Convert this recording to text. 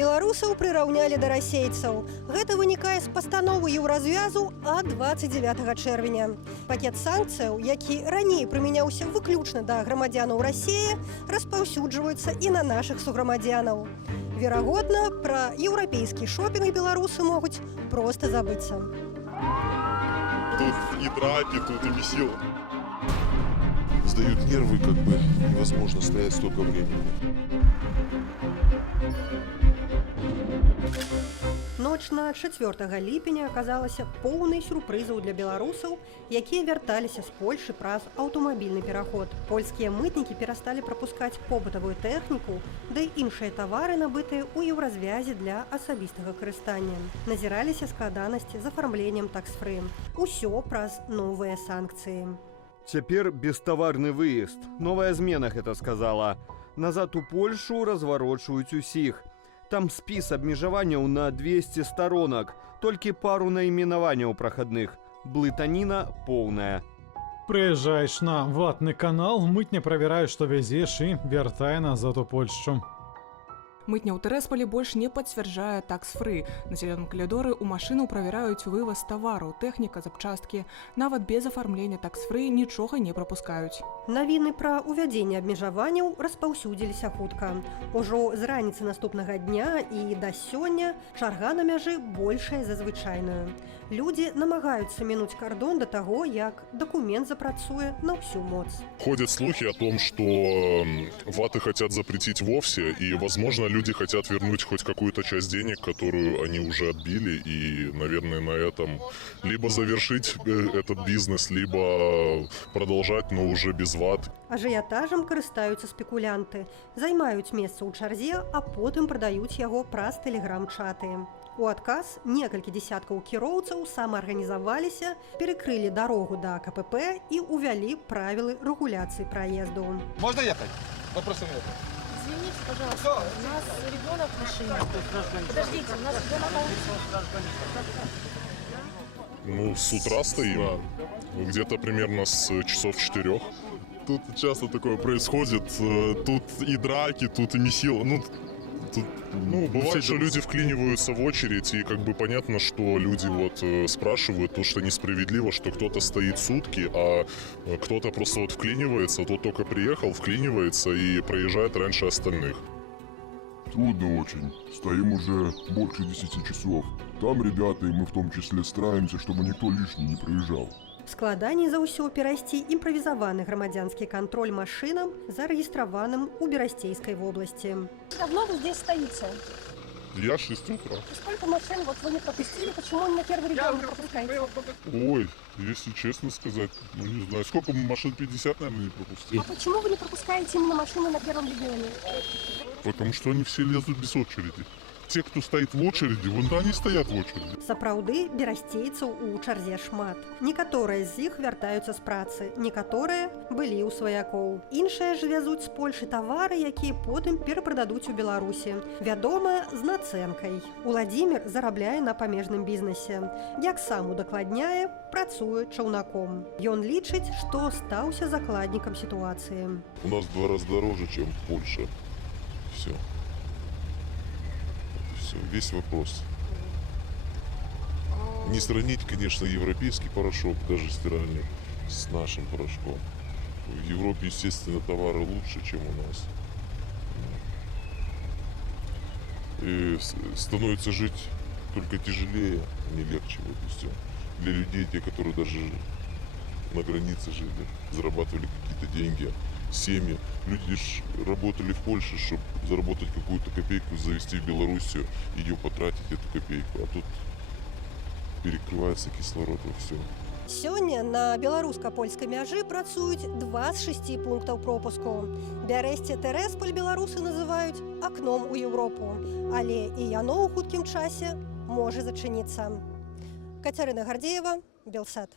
Беларусаў прыраўнялі да расейцаў. Гэта вынікае з пастановы еўразвязу ад 29 чэрвеня. Пакет санкцыяў, які раней прымяняўся выключна да грамадзянаў Расіі, распаўсюджваецца і на нашых суграмадзянаў. Верагодна, пра еўрапейскі шопінг беларусы могуць проста забыцца. Тут и драки, тут и месило. Сдают нервы, как бы невозможно стоять столько времени. Ноч на 4 ліпеня аказалася поўнай сюрпрызаў для беларусаў, якія вярталіся з Польшы праз аўтамабільны пераход. Польскія мытнікі перасталі прапускаць побытавую тэхніку, да і іншыя тавары, набытыя ў еўразвязе для асабістага карыстання. Назіраліся складанасці з афармленнем такс-фры. Усё праз новыя санкцыі. Цяпер бестоварны выезд. Новая змена гэта сказала. Назад у Польшу разварочваюць усіх. Там спіс абмежаванняў на 200 сторонак, толькі пару найменаванняў прахадных. Блытаніна поўная. Прыязджаеш на ватны канал, мытня правярае, што вязеш і вяртае назад у Польшчу. Мытня ў Тэрасполі больш не пацвярджае такс-фры. На зялёным калідоры ў машыну правяраюць вываз тавараў, тэхніка, запчасткі. Нават без афармлення такс-фры нічога не прапускаюць. Навіны пра ўвядзенне абмежаванняў распаўсюдзіліся хутка. Ужо з раніцы наступнага дня і да сёння чарга на мяжы большая за звычайную. Людзі намагаюцца мінуць кардон да таго, як дакумент запрацуе на ўсю моц. Ходят слухи о том, что ваты хотят запретить вовсе, и, возможно, люди хотят вернуть хоть какую-то часть денег, которую они уже отбили, и, наверное, на этом либо завершить этот бизнес, либо продолжать, но уже без ват. Ажыятажам карыстаюцца спекулянты, займаюць месца ў чарзе, а потым прадаюць яго праз тэлеграм-чаты. У адказ некалькі дзесяткаў кіроўцаў самаарганізаваліся, перекрылі дарогу да КПП і ўвялі правілы рэгуляцыі праезду. Можно ехать? Вопросов нет. Извините, пожалуйста, у нас ребенок в машине. Подождите, у нас ребенок. Ну, с утра стоим, где-то примерно с часов 4. Тут часто такое происходит, тут и драки, тут и месило. Ну, бывает, что люди вклиниваются в очередь, и как бы понятно, что люди вот спрашивают то, что несправедливо, что кто-то стоит сутки, а кто-то просто вот вклинивается, тот только приехал, вклинивается и проезжает раньше остальных. Трудно очень. Стоим уже больше 10 часов. Там ребята, и мы в том числе стараемся, чтобы никто лишний не проезжал. Складаней за ўсё перайсці імправізаваны грамадзянскі кантроль машынам, зарэгістраваным у Берасцейскай вобласці. Давно вы здесь стоите? Я 6 утра. Сколько машин вот вы не пропустили? Почему на первый регион не пропускаете? Ой, если честно сказать, ну не знаю, сколько машин, 50, наверное, не пропустили. А почему вы не пропускаете именно машины на первом регионе? Потому что они все лезут без очереди. Те, кто стоит в очереди, вон они стоят в очереди. Сапраўды, берасцейцаў у чарзе шмат. Некаторыя з іх вяртаюцца з працы, некаторыя былі ў сваякоў. Іншыя ж вязуць з Польшы тавары, якія потым перапрададуць у Беларусі. Вядома, з нацэнкай. Уладзімір зарабляе на памежным бізнесе. Як сам удакладняе, працуе чаўнаком. Ён лічыць, што стаўся закладнікам сітуацыі. У нас в 2 раза дороже, чем в Польше. Все. Все, весь вопрос. Не сравнить, конечно, европейский порошок, даже стиральный, с нашим порошком. В Европе, естественно, товары лучше, чем у нас. И становится жить только тяжелее, а не легче, вот и все. Для людей, те, которые даже на границе жили, зарабатывали какие-то деньги, семьи. Люди ж работали в Польше, чтобы заработать какую-то копейку, завести в Белоруссию, ее потратить, эту копейку. А тут перекрывается кислород во все. Сёння на беларуска-польскай мяжы працуюць 2 з 6 пунктаў пропуску. Бярэсце-Тэрасполь беларусы называюць акном у Еўропу, але і яно ў хуткім часе можа зачыніцца. Кацярына Гардзеева, Белсат.